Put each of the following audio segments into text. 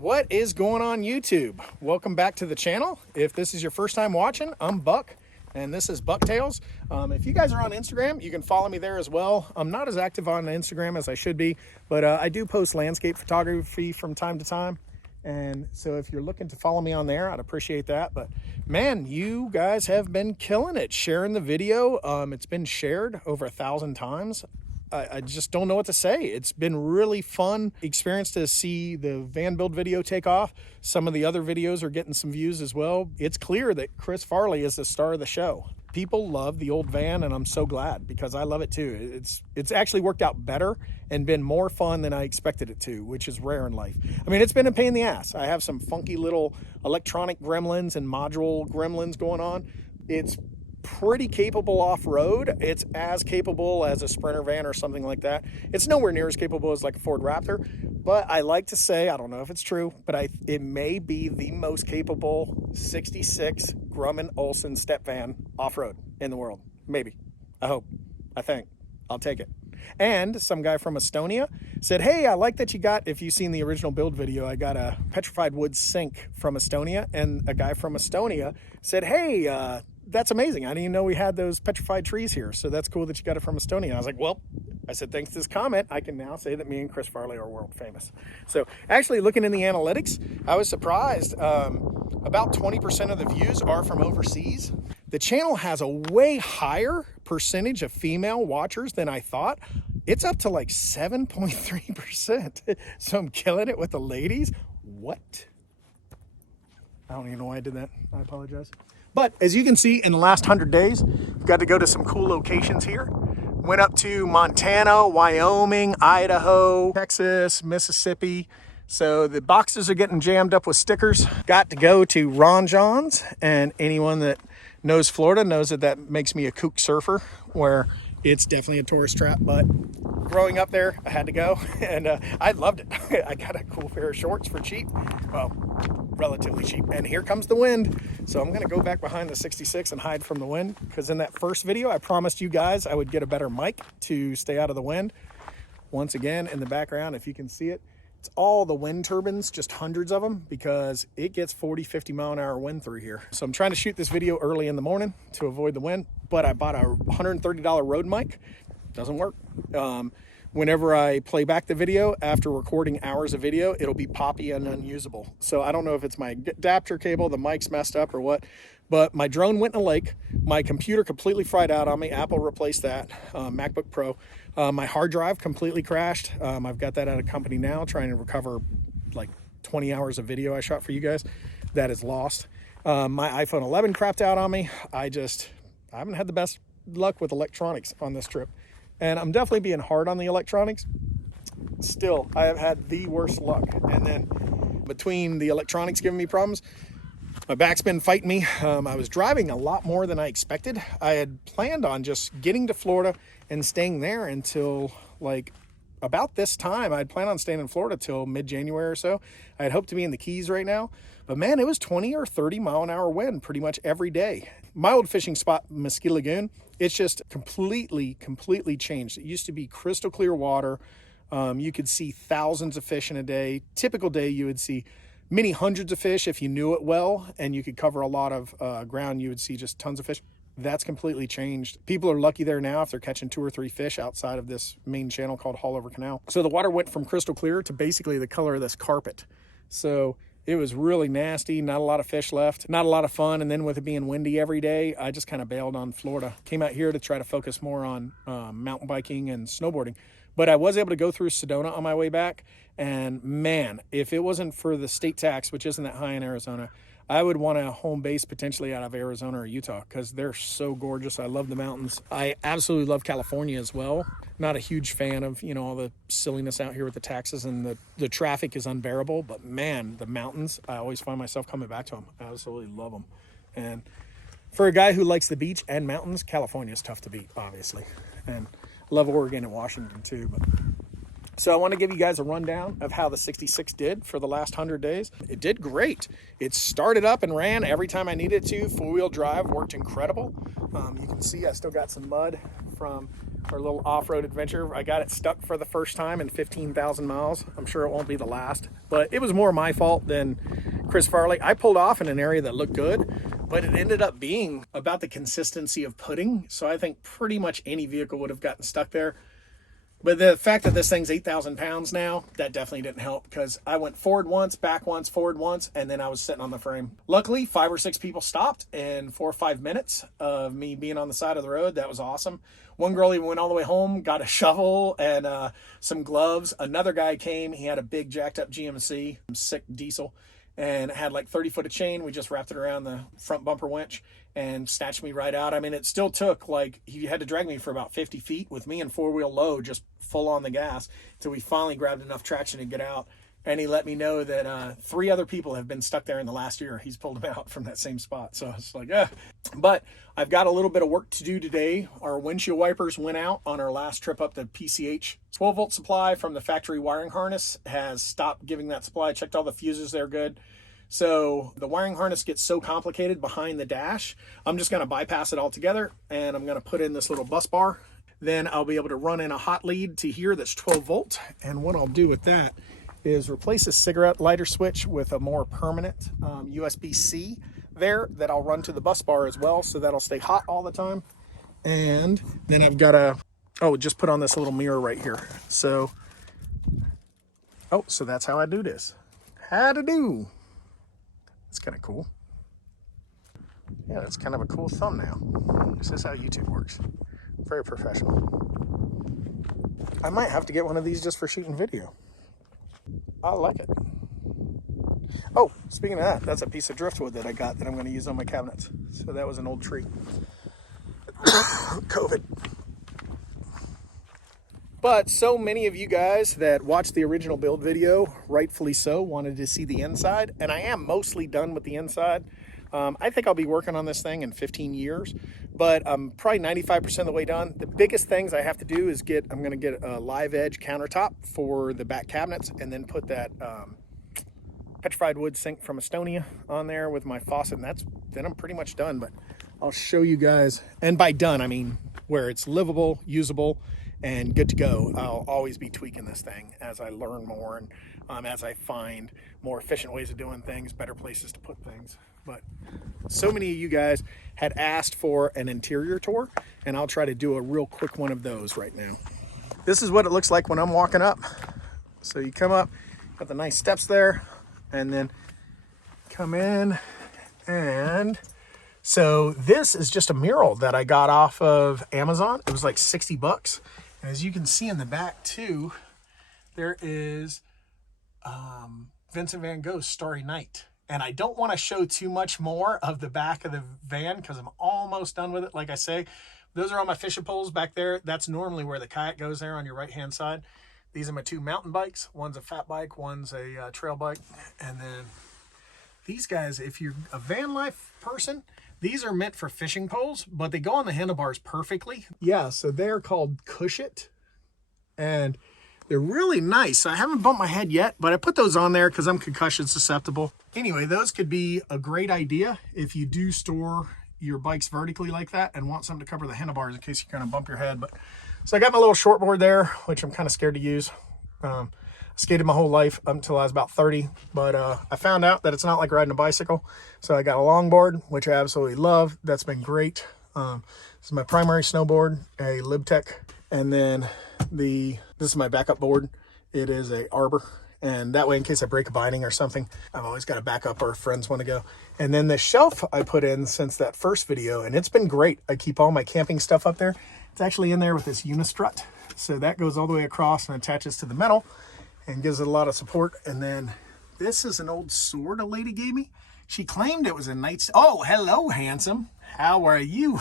What is going on YouTube? Welcome back to the channel. If this is your first time watching, I'm Buck and this is Bucktails. If you guys are on Instagram, you can follow me there as well. I'm not as active on Instagram as I should be, but I do post landscape photography from time to time. And so if you're looking to follow me on there, I'd appreciate that. But man, you guys have been killing it sharing the video. It's been shared over 1,000 times. I just don't know what to say. It's been really fun experience to see the van build video take off. Some of the other videos are getting some views as well. It's clear that Chris Farley is the star of the show. People love the old van, and I'm so glad because I love it too. It's actually worked out better and been more fun than I expected it to, which is rare in life. I mean, it's been a pain in the ass. I have some funky little electronic gremlins and module gremlins going on. It's pretty capable off-road. It's as capable as a Sprinter van or something like that. It's nowhere near as capable as like a Ford Raptor, but I like to say, I don't know if it's true, but it may be the most capable 66 Grumman Olson step van off-road in the world. Maybe. I hope. I think. I'll take it. And some guy from Estonia said, hey, I like that you got, if you've seen the original build video, I got a petrified wood sink from Estonia, and a guy from Estonia said, hey, that's amazing. I didn't even know we had those petrified trees here. So that's cool that you got it from Estonia. I was like, well, I said, thanks to this comment, I can now say that me and Chris Farley are world famous. So actually looking in the analytics, I was surprised. About 20% of the views are from overseas. The channel has a way higher percentage of female watchers than I thought. It's up to like 7.3%. So I'm killing it with the ladies. What? I don't even know why I did that. I apologize. But as you can see, in the last 100 days, we've got to go to some cool locations here. Went up to Montana, Wyoming, Idaho, Texas, Mississippi. So the boxes are getting jammed up with stickers. Got to go to Ron John's, and anyone that knows Florida knows that that makes me a kook surfer, where it's definitely a tourist trap, but growing up there, I had to go, and I loved it. I got a cool pair of shorts for cheap. Well, relatively cheap. And here comes the wind. So I'm gonna go back behind the 66 and hide from the wind, because in that first video, I promised you guys I would get a better mic to stay out of the wind. Once again, in the background, if you can see it, it's all the wind turbines, just hundreds of them, because it gets 40, 50 mile an hour wind through here. So I'm trying to shoot this video early in the morning to avoid the wind, but I bought a $130 Rode mic. Doesn't work. Whenever I play back the video after recording hours of video, it'll be poppy and unusable. So I don't know if it's my adapter cable, the mic's messed up or what, but my drone went in a lake. My computer completely fried out on me. Apple replaced that, MacBook Pro. My hard drive completely crashed. I've got that at a company now, trying to recover like 20 hours of video I shot for you guys. That is lost. My iPhone 11 crapped out on me. I haven't had the best luck with electronics on this trip. And I'm definitely being hard on the electronics. Still, I have had the worst luck. And then between the electronics giving me problems, my back's been fighting me. I was driving a lot more than I expected. I had planned on just getting to Florida and staying there until like about this time. I'd planned on staying in Florida till mid-January or so. I had hoped to be in the Keys right now. But man, it was 20 or 30 mile an hour wind pretty much every day. My old fishing spot, Mesquite Lagoon, it's just completely changed. It used to be crystal clear water. You could see thousands of fish in a day. Typical day, you would see many hundreds of fish if you knew it well, and you could cover a lot of ground. You would see just tons of fish. That's completely changed. People are lucky there now if they're catching 2 or 3 fish outside of this main channel called Haulover Canal. So the water went from crystal clear to basically the color of this carpet. So it was really nasty, not a lot of fish left, not a lot of fun. And then with it being windy every day, I just kind of bailed on Florida. Came out here to try to focus more on mountain biking and snowboarding. But I was able to go through Sedona on my way back. And man, if it wasn't for the state tax, which isn't that high in Arizona, I would want a home base potentially out of Arizona or Utah, because they're so gorgeous. I love the mountains. I absolutely love California as well. Not a huge fan of, you know, all the silliness out here with the taxes, and the traffic is unbearable. But man, the mountains, I always find myself coming back to them. I absolutely love them. And for a guy who likes the beach and mountains, California is tough to beat, obviously. And love Oregon and Washington too. But So I want to give you guys a rundown of how the 66 did for the last 100 days. It did great. It started up and ran every time I needed to. Four-wheel drive worked incredible. You can see I still got some mud from our little off-road adventure. I got it stuck for the first time in 15,000 miles. I'm sure it won't be the last, but it was more my fault than Chris Farley. I pulled off in an area that looked good, but it ended up being about the consistency of pudding. So I think pretty much any vehicle would have gotten stuck there. But the fact that this thing's 8,000 pounds now, that definitely didn't help, because I went forward once, back once, forward once, and then I was sitting on the frame. Luckily, 5 or 6 people stopped in 4 or 5 minutes of me being on the side of the road. That was awesome. One girl even went all the way home, got a shovel and some gloves. Another guy came. He had a big jacked up GMC, sick diesel, and it had like 30 foot of chain. We just wrapped it around the front bumper winch and snatched me right out. I mean, it still took, like, he had to drag me for about 50 feet with me in four-wheel low, just full on the gas, until we finally grabbed enough traction to get out. And he let me know that 3 other people have been stuck there in the last year. He's pulled them out from that same spot. So it's like, But I've got a little bit of work to do today. Our windshield wipers went out on our last trip up to PCH. 12-volt supply from the factory wiring harness has stopped giving that supply. I checked all the fuses, they're good. So the wiring harness gets so complicated behind the dash, I'm just going to bypass it altogether, and I'm going to put in this little bus bar. Then I'll be able to run in a hot lead to here that's 12 volt. And what I'll do with that is replace a cigarette lighter switch with a more permanent USB-C there that I'll run to the bus bar as well, so that'll stay hot all the time. And then I've got just put on this little mirror right here. So that's how I do this. How to do. It's kind of cool. Yeah, that's kind of a cool thumbnail. This is how YouTube works. Very professional. I might have to get one of these just for shooting video. I like it. Oh, speaking of that, that's a piece of driftwood that I got that I'm going to use on my cabinets. So that was an old tree. COVID. But so many of you guys that watched the original build video, rightfully so, wanted to see the inside. And I am mostly done with the inside. I think I'll be working on this thing in 15 years, but I'm probably 95% of the way done. The biggest things I have to do is I'm going to get a live edge countertop for the back cabinets, and then put that petrified wood sink from Estonia on there with my faucet, and then I'm pretty much done. But I'll show you guys, and by done, I mean where it's livable, usable, and good to go. I'll always be tweaking this thing as I learn more, and as I find more efficient ways of doing things, better places to put things. But so many of you guys had asked for an interior tour, and I'll try to do a real quick one of those right now. This is what it looks like when I'm walking up. So you come up, got the nice steps there, and then come in. And so this is just a mural that I got off of Amazon. It was like 60 bucks. And as you can see in the back too, there is Vincent van Gogh's Starry Night. And I don't want to show too much more of the back of the van because I'm almost done with it. Like I say, those are all my fishing poles back there. That's normally where the kayak goes there on your right-hand side. These are my 2 mountain bikes. One's a fat bike, one's a trail bike. And then these guys, if you're a van life person, these are meant for fishing poles, but they go on the handlebars perfectly. Yeah, so they're called Cushit, and they're really nice. I haven't bumped my head yet, but I put those on there because I'm concussion susceptible. Anyway, those could be a great idea if you do store your bikes vertically like that and want something to cover the handlebars in case you're going to bump your head. But so I got my little shortboard there, which I'm kind of scared to use. I skated my whole life up until I was about 30, but I found out that it's not like riding a bicycle. So I got a longboard, which I absolutely love. That's been great. This is my primary snowboard, a Libtech, and then this is my backup board. It is a Arbor, and that way in case I break a binding or something, I've always got a backup or friends want to go. And then the shelf I put in since that first video, and it's been great. I keep all my camping stuff up there. It's actually in there with this unistrut. So that goes all the way across and attaches to the metal and gives it a lot of support. And then this is an old sword a lady gave me. She claimed it was a Knights... Oh, hello, handsome. How are you?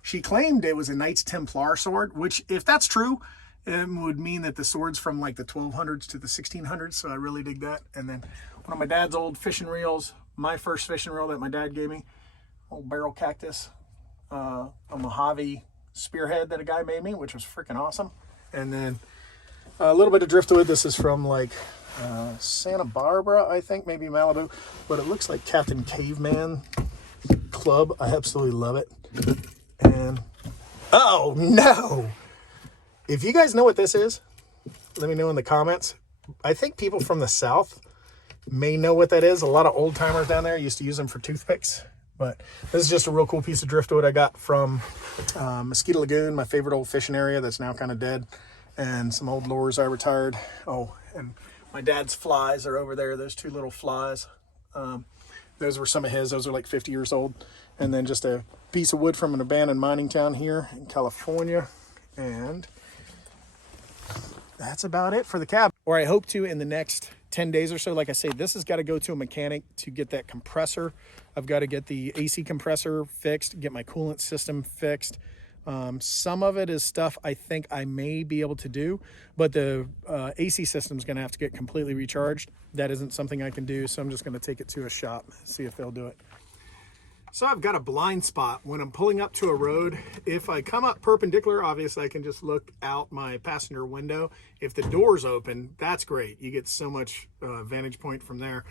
She claimed it was a Knights Templar sword, which, if that's true, it would mean that the sword's from like the 1200s to the 1600s. So I really dig that. And then one of my dad's old fishing reels, my first fishing reel that my dad gave me, old barrel cactus, a Mojave spearhead that a guy made me, which was freaking awesome. And then A little bit of driftwood. This is from like Santa Barbara, I think, maybe Malibu, but it looks like Captain Caveman club. I absolutely love it. And oh no, if you guys know what this is, let me know in the comments. I think people from the South may know what that is. A lot of old timers down there used to use them for toothpicks, but this is just a real cool piece of driftwood I got from Mosquito Lagoon, my favorite old fishing area that's now kind of dead, and some old lures I retired. Oh, and my dad's flies are over there. Those two little flies. Those were some of his. Those are like 50 years old. And then just a piece of wood from an abandoned mining town here in California. And that's about it for the cab. Or I hope to in the next 10 days or so. Like I say, this has got to go to a mechanic to get that compressor. I've got to get the AC compressor fixed, get my coolant system fixed. Some of it is stuff I think I may be able to do, but the AC system is going to have to get completely recharged. That isn't something I can do, so I'm just going to take it to a shop, see if they'll do it. So I've got a blind spot when I'm pulling up to a road. If I come up perpendicular, obviously I can just look out my passenger window. If the door's open, that's great. You get so much vantage point from there.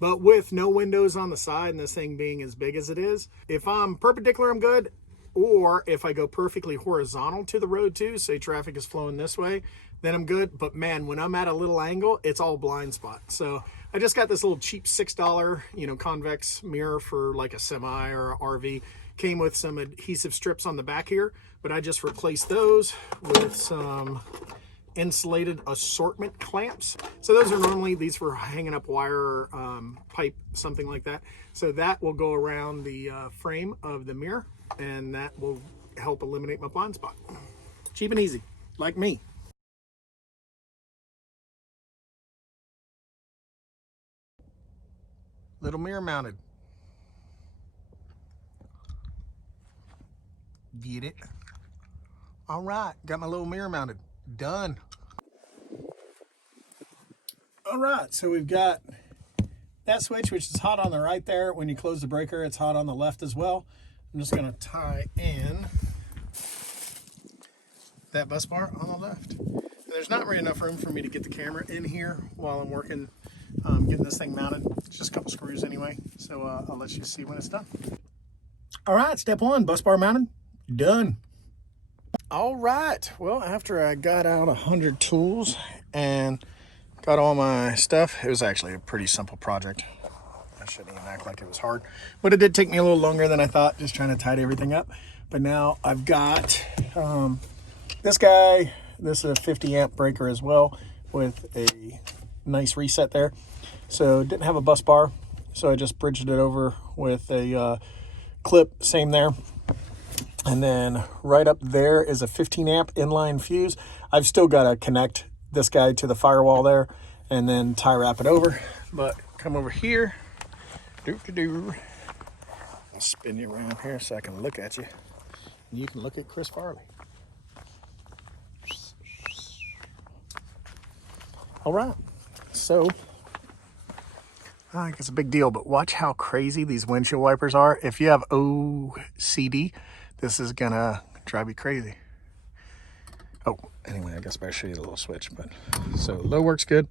But with no windows on the side and this thing being as big as it is, if I'm perpendicular, I'm good. Or if I go perfectly horizontal to the road too, say traffic is flowing this way, then I'm good. But man, when I'm at a little angle, it's all blind spot. So I just got this little cheap $6, convex mirror for like a semi or a RV. Came with some adhesive strips on the back here, but I just replaced those with some insulated assortment clamps. So those are normally these for hanging up wire, pipe, something like that. So that will go around the frame of the mirror, and that will help eliminate my blind spot. Cheap and easy, like me. Little mirror mounted. Get it? All right, got my little mirror mounted. Done. All right, so we've got that switch, which is hot on the right there. When you close the breaker, it's hot on the left as well. I'm just gonna tie in that bus bar on the left. And there's not really enough room for me to get the camera in here while I'm working, getting this thing mounted. It's just a couple screws anyway, so I'll let you see when it's done. All right, step one, bus bar mounted, done. All right, well, after I got out 100 tools and got all my stuff, it was actually a pretty simple project. I shouldn't even act like it was hard, but it did take me a little longer than I thought, just trying to tidy everything up. But now I've got this guy. This is a 50 amp breaker as well with a nice reset there. So didn't have a bus bar, so I just bridged it over with a clip, same there. And then right up there is a 15 amp inline fuse. I've still got to connect this guy to the firewall there and then tie wrap it over. But come over here. I'll spin you around here so I can look at you. And you can look at Chris Farley. All right. So I think it's a big deal, but watch how crazy these windshield wipers are. If you have OCD, this is gonna drive you crazy. Oh, anyway, I guess I better show you the little switch. But so low works good.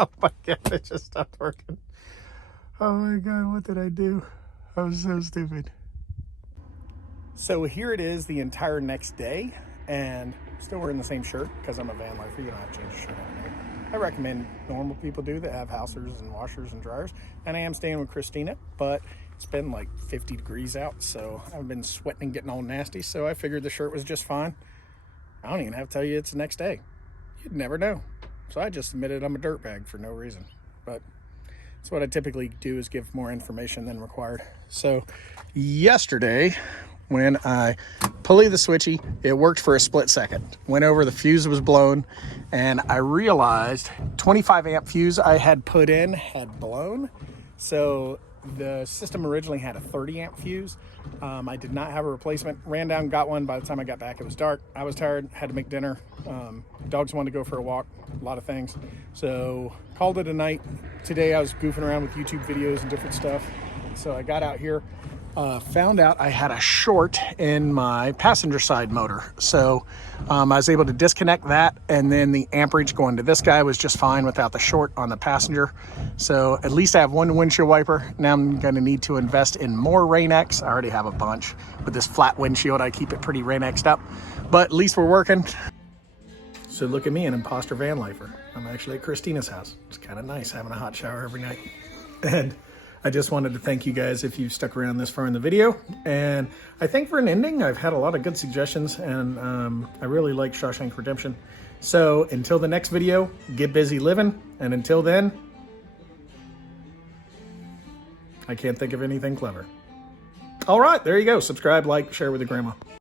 Oh my God, it just stopped working. Oh my God, what did I do? I was so stupid. So here it is the entire next day, and still wearing the same shirt because I'm a van lifer. You don't have to change your shirt on me. I recommend normal people do that have housers and washers and dryers. And I am staying with Christina, but it's been like 50 degrees out, so I've been sweating and getting all nasty. So I figured the shirt was just fine. I don't even have to tell you it's the next day. You'd never know. So I just admitted I'm a dirtbag for no reason. But that's what I typically do, is give more information than required. So yesterday, when I pulley the switchy, it worked for a split second. Went over, the fuse was blown, and I realized 25 amp fuse I had put in had blown. So the system originally had a 30 amp fuse. I did not have a replacement. Ran down, got one. By the time I got back, it was dark. I was tired, had to make dinner. Dogs wanted to go for a walk, a lot of things. So called it a night. Today I was goofing around with YouTube videos and different stuff. So I got out here. found out I had a short in my passenger side motor. So I was able to disconnect that, and then the amperage going to this guy was just fine without the short on the passenger. So at least I have one windshield wiper. Now I'm going to need to invest in more Rain-X. I already have a bunch. With this flat windshield, I keep it pretty Rain-X'd up, but at least we're working. So look at me, an imposter van lifer. I'm actually at Christina's house. It's kind of nice having a hot shower every night. And I just wanted to thank you guys if you've stuck around this far in the video. And I think for an ending, I've had a lot of good suggestions, and I really like Shawshank Redemption. So until the next video, get busy living. And until then, I can't think of anything clever. All right, there you go. Subscribe, like, share with your grandma.